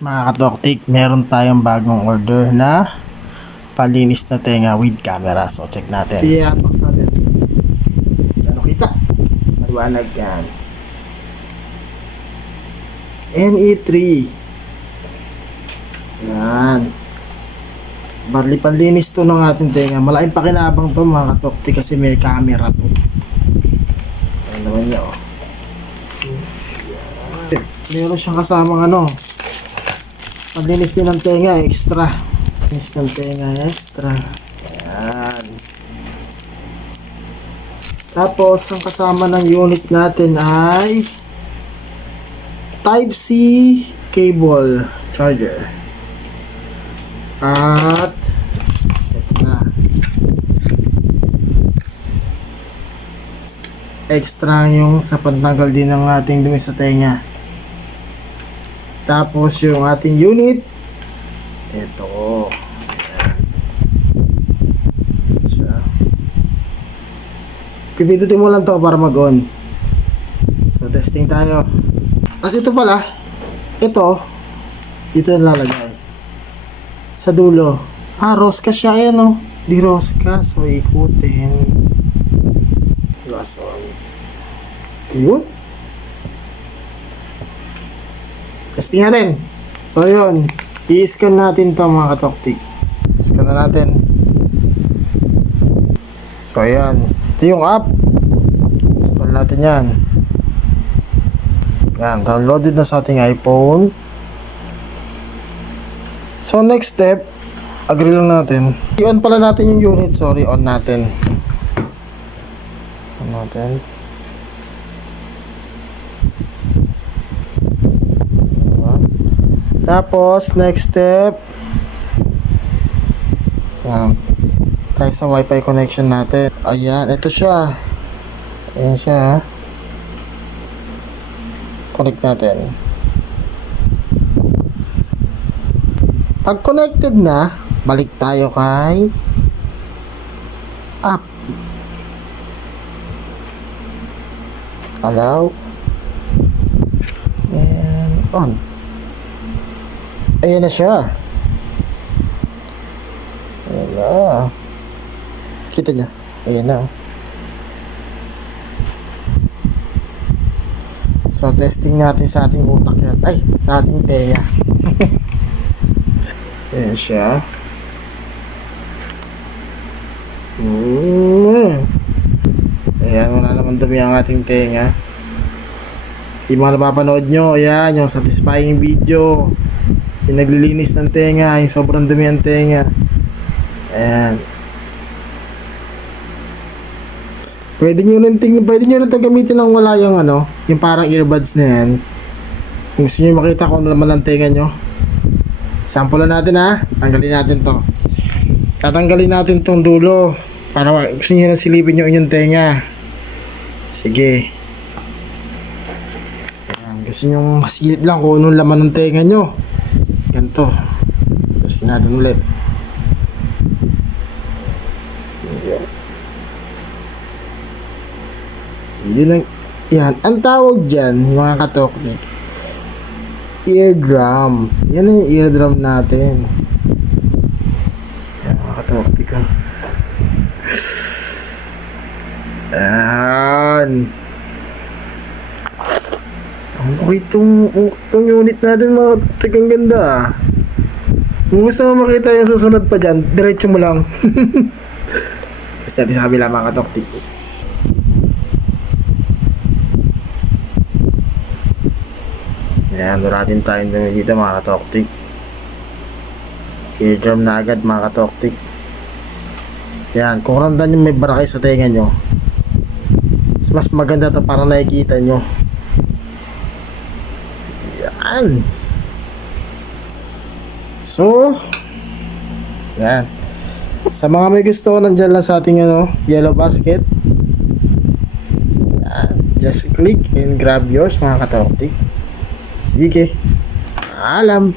Mga katoktik, meron tayong bagong order na palinis na tenga with camera. So check natin. I-unbox natin. Ano kita? Maliwanag yan. NE3. Yan. Barli panlinis to ng ating tenga. Malaking pakinabang to mga katoktik kasi may camera to. Ano naman niya oh. Meron siyang kasamang paglinis din ng tenga extra. Linis ng tenga extra. Ayan. Tapos ang kasama ng unit natin ay Type-C cable charger. At ito na. Extra yung sa pantanggal din ng ating dumi sa tenga. Tapos yung ating unit, ito. Siya. Pipindutin mo lang to para mag-on. So testing tayo. Kasi ito pala, ito, dito nalalagay. Sa dulo. Rosca siya, ayan di rosca. So ikutin. Lason. Yun. Testing natin. So yun, i-scan natin to mga katoktik. Scan na natin. So ayan, ito yung app. Install natin yan. Yan, downloaded na sa ating iPhone. So next step, agree lang natin. I-on pala natin yung unit, sorry, on natin. On natin. Tapos, next step, yan, tayo sa wifi connection natin. Ayan, ito siya. Ayan siya. Connect natin. Pag connected na, balik tayo kay app. Allow. And on. Ayan na siya. Ayan na. Kita niya. Ayan na. So, testing natin sa ating utak yan. Ay, sa ating tenga. Ayan siya. Ayan, wala naman dumi ang ating tenga. Yung mga napapanood nyo, ayan, yung satisfying video. Yung naglilinis ng tenga, yung sobrang dumi ang tenga. Ayan. Pwede nyo rin ito gamitin ng wala yung yung parang earbuds na yan. Kung gusto nyo makita kung ano naman ang tenga nyo. Sample natin tanggalin natin to. Tatanggalin natin tong dulo. Para gusto nyo na silipin yung inyong tenga. Sige. Ayan, gusto nyo masilip lang kung anong laman ng tenga nyo. Ganito. Testing natin ulit. Yun yan. Ang tawag dyan, mga katoknik, eardrum. Yan yung eardrum natin. Yan, mga katoknik. Yan. Okay, itong unit natin, mga katoknik, ang ganda Kung gusto mo makita yung susunod pa dyan, diretso mo lang. Tapos natin sa kabila, mga katoktik. Ayan, duratin tayong dumi dito, mga katoktik. Eardrum na agad, mga katoktik. Ayan, kung ramdam nyo may barakay sa tenga nyo, mas maganda to para nakikita nyo. Ayan. So, ayan. Sa mga may gusto, nandyan lang sa ating yellow basket. Ayan. Just click and grab yours, mga katoktik. Sige. Alam.